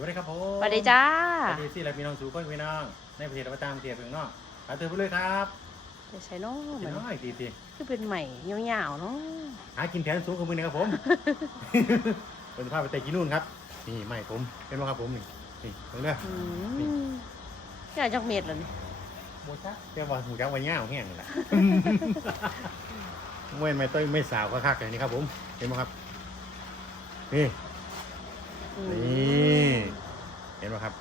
วัสดีครับผมสวัสดีจ้าสวัสดีสิและพี่น้องสู่คนพี่น้องในประเทศและประจางประเทศเพียงนอกหาเตือนไปเลยครับเดี๋ยวใช้น้องพี่มันน้อยดีดีคือเป็นใหม่ยาวๆเนาะหากินแทนสูงของมือนะครับผมเป็นภาพไปเตะกินนู่นครับ นี่ไม่ผมเป็นว่าครับผมนี่นี่เห็นไหมอืมอยากจักเม็ดเลยโมจ้าเรียกว่าหูจักวันย่าแห้งนี่แหละเมื่อไม่ต้อยไม่สาวก็คักอย่างนี้ครับผมเห็นไหมครับนี่อืม นี่เห็นไหมครับ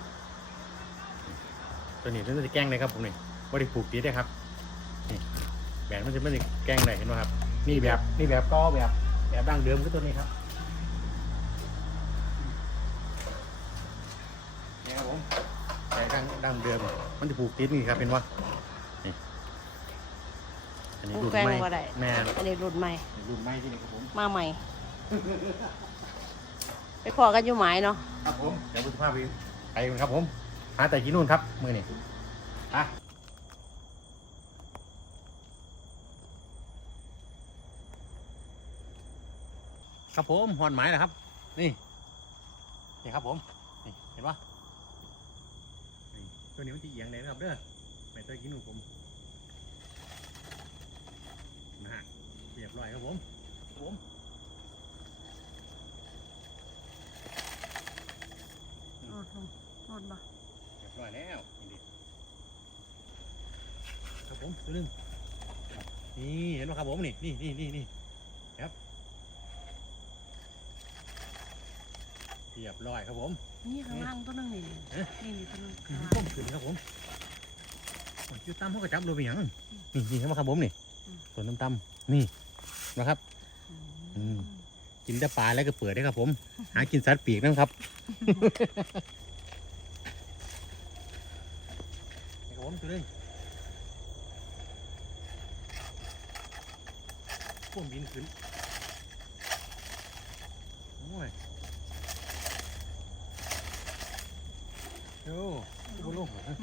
ตัวนี้มันจะแกล้งเลยครับผมนี่บริผูกติดได้ครับนี่แบบมันจะไม่ได้แกล้งเลยเห็นไหมครับ นี่แบบนี่แบบก็แบบ แบบดั้งเดิมก็ตัวนี้ครับนี่ครับผมแต่ดั้งดั้งเดิม มันจะผูกติดนี่ครับเป็นว่านี่อันนี้ปลูรุ่กนแกงใหม่ก็ได้แม่อันนี้รุ่นใหม่รุ่นใหม่ที่นี่ครับผมมาใหม่ ไปพอกันอยู่หมายเนาะครับผมเดี๋ยวพุทธภาพไปไปกันครับผม หาแต่กินนู่นครับ มือนี่ไปครับผมหอนไม้นะครับ นี่ นี่ครับผม นี่ เห็นปะนี่ตัวนี้มันจะเอียงเลยนะครับเด้อไม่ตัวกินนู่นผมนะฮะเรียบร้อยครับผมครับผม รถลงรถบ่ เรียบร้อยแล้วนี่ดิครับผมตัวหนึงครับนี่เห็นไหมครับผมนี่นี่นี่นี่นี่ครับเรียบร้อยครับผม นี่ข้างล่างตัวนึงนี่เอ๊ะ นี่นี่ตัวนึงนี่ข้างต้ล่างมขึ้นครับผมโอ้ยอยู่ตามเขาก็จับดูไปหยังนี่นี่เห็นไหมครับผมนี่อืม ส่วนตำๆนี่นะครับ อืมกินแต่ปลาแล้วก็เปิดได้ครับผม หากินสัตว์ปีกนะครับ นี่ครับผ มตัวหนึงพ่วงบินขึ้น โอ้ยโอ้โหลงเหรอ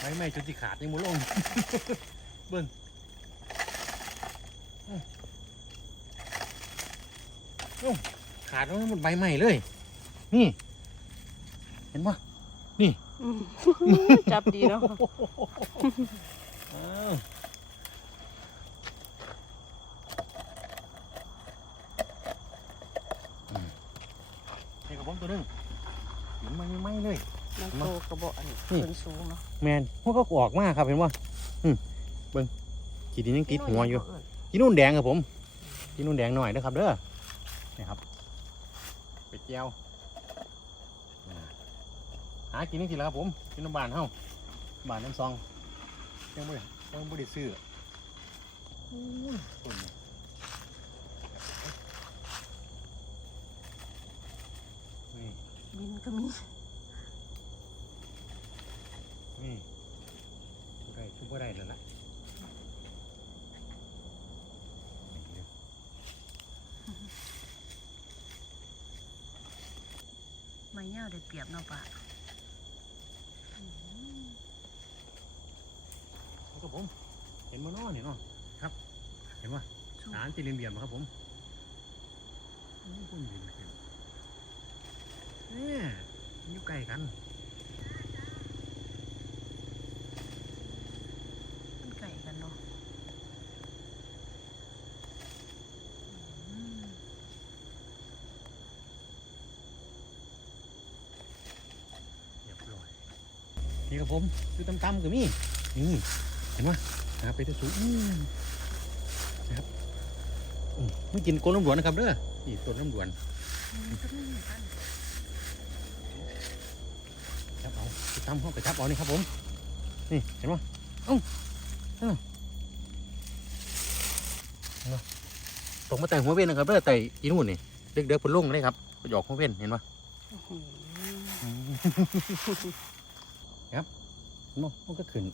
ไม่ไม่จนที่ขาดยังมุลงเบิ้งโอ้โอ้ ขาดแล้วมันใบใหม่เลย นี่ เห็นปะอืมจับดีเนาะอ้าวอืมนี่กับผมตัวหนึงเห็นไหมไม่ไหมเลยมันโตกระบอกอันนี้นี่ขึ้นสูงเนาะแมนพวกก็ออกมากครับเห็นว่าเบิ้งขีดินยังติดหัวอยู่กินนุ่นแดงครับผมกินนุ่นแดงหน่อยนะครับเด้อ นี่ครับไปเจียวอ่าหากินนี่ทีละครับผมกินน้ำบานเฮ้าบานน้ำซองยังไม่ได้ยังไม่ได้ซื้ออู้ยต้นนี่นี่บินก็มีนี่ชุบได้ชุบบ่ได้แล้วล่ะ ไม้ยาวได้เปรียบเนาะปะอืมแล้วก็ผม เห็นมันน้อนี่เนาะครับ เห็นว่าสูงสารจีเรียมเบียมๆครับผมโอ้ยคนเห็นเห็นเนี่ยมันอยู่ใกล้กันมันไก่กันเนาะอืม เรียบร้อย นี่ครับผมอยู่ต่ำๆก็มีนี่เห็นไหมนะครับไปที่สูงนะครับอืมไม่กินก้นน้ำดวนนะครับเด้อนี่ต้นน้ำดวนจับเอาไปทำเขาไปจับเอานี่ครับผมนี่เห็นไหมเอ้าเอ้าเห็นไหมตกมาแต่หัวเว้นนะครับเด้อแต่อีนู่นนี่เด็กๆผลลงเลยครับหยอกหัวเว้นเห็นไหม เนาะมันก็ขึ้น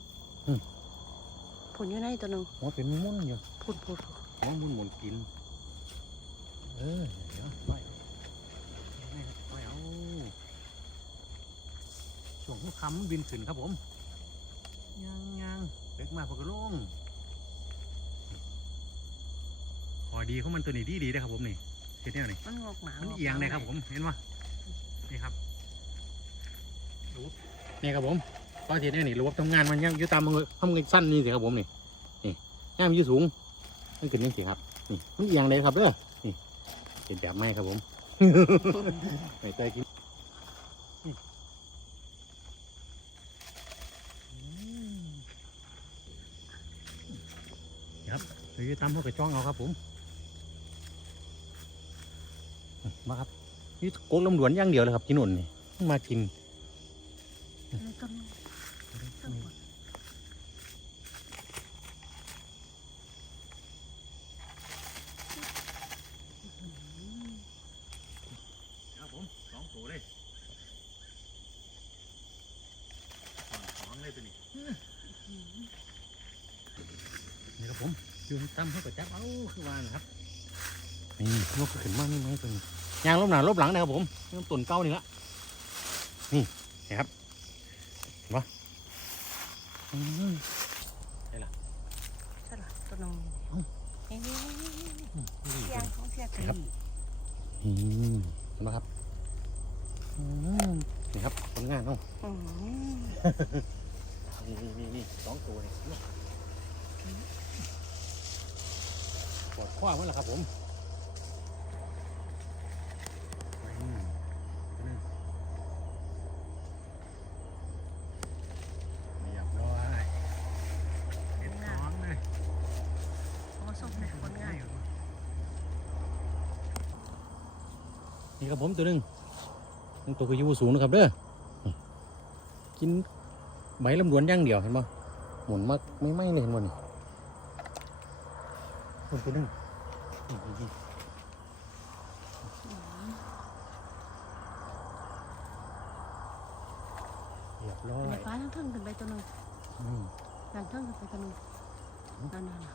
ผลอยู่ในตัวหนึงหัวเป็นมุ่นอยู่พูดพูดพูดหัวมุ่นหมุนกิน เออเดี๋ยวไปไปเอาช่วงหัวคำมันบินขึ้นครับผมยังยังเล็กมากพอก็ลงอดีของมันตัวนี้ดีดีๆนะครับผมนี่เห็นแนวนี่มันงอกหนามันงกเอียงหเลลัยครับผมเห็นปะนี่ครับรูปนี่ครับผม ก็เห็นแนนี่รูปทำงานมันยังอยู่ตามมันทำเงินสั้นนี่สิครับผมนี่นี่งามอยู่สูงมันขึ้นนี่สิครับนี่มันเอียงเลยครับเด้อนี่เป็นแบบไม้ครับผมไอ้เตยกินครับยวจะตามเขากระจ้องเอาครับผมมาครับนี่โกงลำดวนอย่างเดียวเลยครับที่นุ่นนี่มากิน ครับผมสองตัวเลยสองเลยตัวนี้นี่ครับผมอยู่ตั้มให้กระจับเอาคือวานะครับนี่นกก็ขึ้นมานี่ไหมตัวนี้ยางลบหนาลบหลังนะครับผมต้นเก้านี่ละนี่นะครับ ใช่หรอต้นนงเอ้านี่นี่นี่นี่นี่นี่เสียงของเสียงกะครับลีอืมเห็นไหมครับอืมนี่ครับผลงานเขาอืมนี่นี่นี่นี่สองตัวนี่ปวดข้อมั้งล่ะครับผมอืมอืมเรียบร้อยเด็ดน้องเลย โอ้ส่งเลยผลงาน นี่ครับผมตัวหนึ่งมันตัวคืออยูสูงนะครับเด้อนี่กินใบลำดวนอย่างเดียวเห็นป่หมุนมากไม่ไหม้เลยเห็นป่นี่คนตัวหนึ่งนี่นี่นี่เรียบร้อในยฟ้าทั้งเทิงขึ้นไปตัวหนึงอืมนั่นเทิงขึ้นไปตัวหนึงนั่นนั่นน่ะ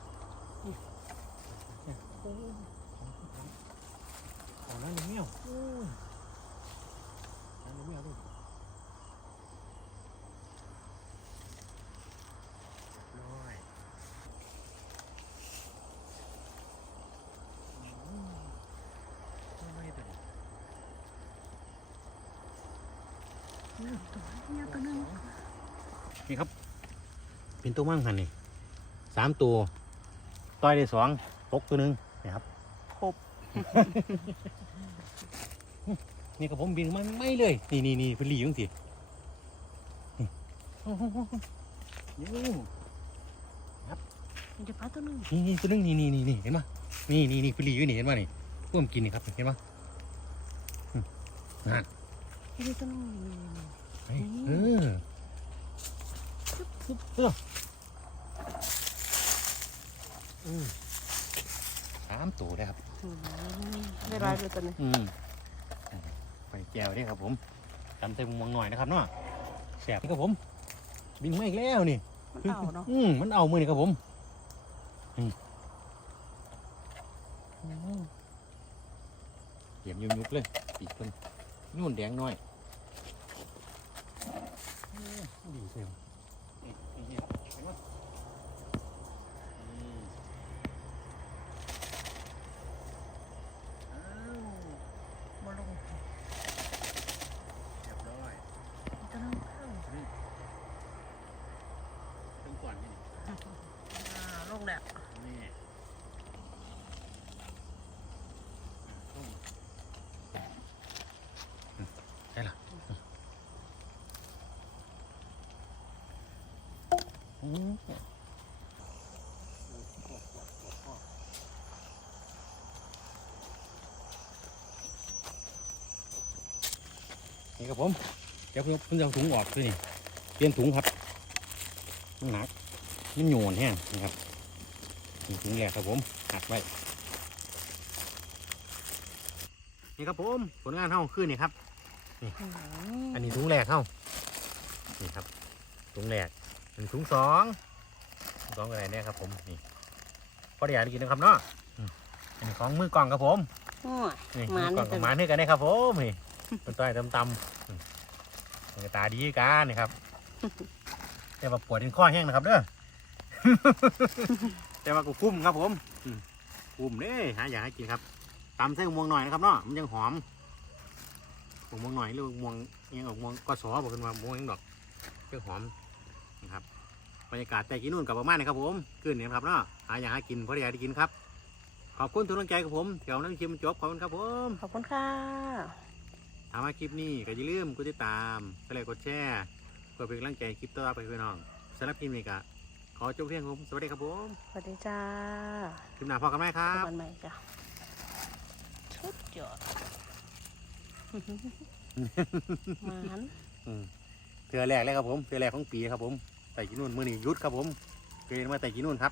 ของนั่นเมียวโอ้ยนั่นเมียวด้วยเรียบร้อยอืมไม่เป็นตัวเนี่ยตัวหนึงนี่ครับ เป็นตัวมั่งหันนี่สามตัว ต้อยได้สองตกตัวหนึ่งนี่ครับ นี่กับผมบินมันไม่เลย นี่นี่นี่เป็นหลีอยู่สินี่โอ้โหนี่มันจะฟ้าตัวหนึงนี่นี่ตัวหนึงนี่นี่นี่นี่เห็นปะนี่นี่นี่เป็นหลีอยู่นี่เห็นปะนี่พวกมนกินนี่ครับเห็นปะอืมนั่นนี่ตัวหนึงนี่นี่นี่เฮ้ยเออปึ๊บปึ๊บเอออืมสามตัวเลยครับอืม ได้ร้ายเลยตัวนี้อืมไปแจวนี่ครับผมจำเต็มมวงหน่อยนะครับเนาะแสบนี่ครับผม บินมาอีกแล้วนี่มันเอาเนาะอืมมันเอามือนี่ครับผมอืมเหยียบยุบยุบๆเลยปีกเพิ่นนู่นแดงน้อยโอ้ดีเสียวนี่นี่ครับเห็นปะอืมอ้าว บ่ลง เรียบร้อย ตัวหนึงเข้า ถึงก่อนนี่ อ่าลงแล้ว นี่ ใช่ล่ะอืมนี่ครับผม เดี๋ยวเพิ่งจะเอาถุงออกด้วยนี่เปลี่ยนถุงครับมันหนักมันโยนแห้งนะครับถุงแรกครับผมหักไว้นี่ครับผมผลงานเท่าขึ้นนี่ครับ อืมอันนี้ถุงแรกเท่านี่ครับถุงแรกอันนี้ถุงสองถุงสองอะไรเนี่ยครับ ผมนี่พอได้อยากกินนะครับเนาะอืมอันนี้ของมือกล่องครับผมโอ้ยนี่หมามือกล่องนี่กับหมาเนี่ยกันนะครับผมนี่เป็นต้อยตำตำอืมมันก็ตาดีกันนี่ครับแต่ว่าปวดเป็นข้อแห้งนะครับเด้อแต่ว่ากูคุ้มครับผมอืมปุ่มเด้หาอยากให้กินครับตำใส่หมวงหน่อยนะครับเนาะมันยังหอม หมวงหน่อยหรือหมวงยังออกหมวงกสอบอกขึ้นมาหมวงยังดอกเจ้าหอมนะครับบรรยากาศแต่กินนู่นกับประมาณนี้ครับผมขึ้นเนี่ยครับเนาะหาอยากให้กินเพราะอยากได้กินครับ ขอบคุณทุกกำลังใจครับผมเดี๋ยวนั้นคลิปมันจบขอบคุณครับผมขอบคุณค่ะถามว่าคลิปนี้ก็อย่าลืมกดติดตามกดไลค์กดแชร์เพื่อเป็นกำลังใจคลิปต่อไปให้พี่น้องสำหรับคลิปนี้ก็ขอจบเพียงครับผมสวัสดีครับผมสวัสดีจ้าคลิปหน้าพอกันไหมครัพบบกันใหม่จ้ะชุดยอด หมันอืมเทือแรกเลยครับผมเทือแรกของปีครับผมไต่กินนู่นมือนี่ยุดครับผมเคยมาไต่กินนู่นครับ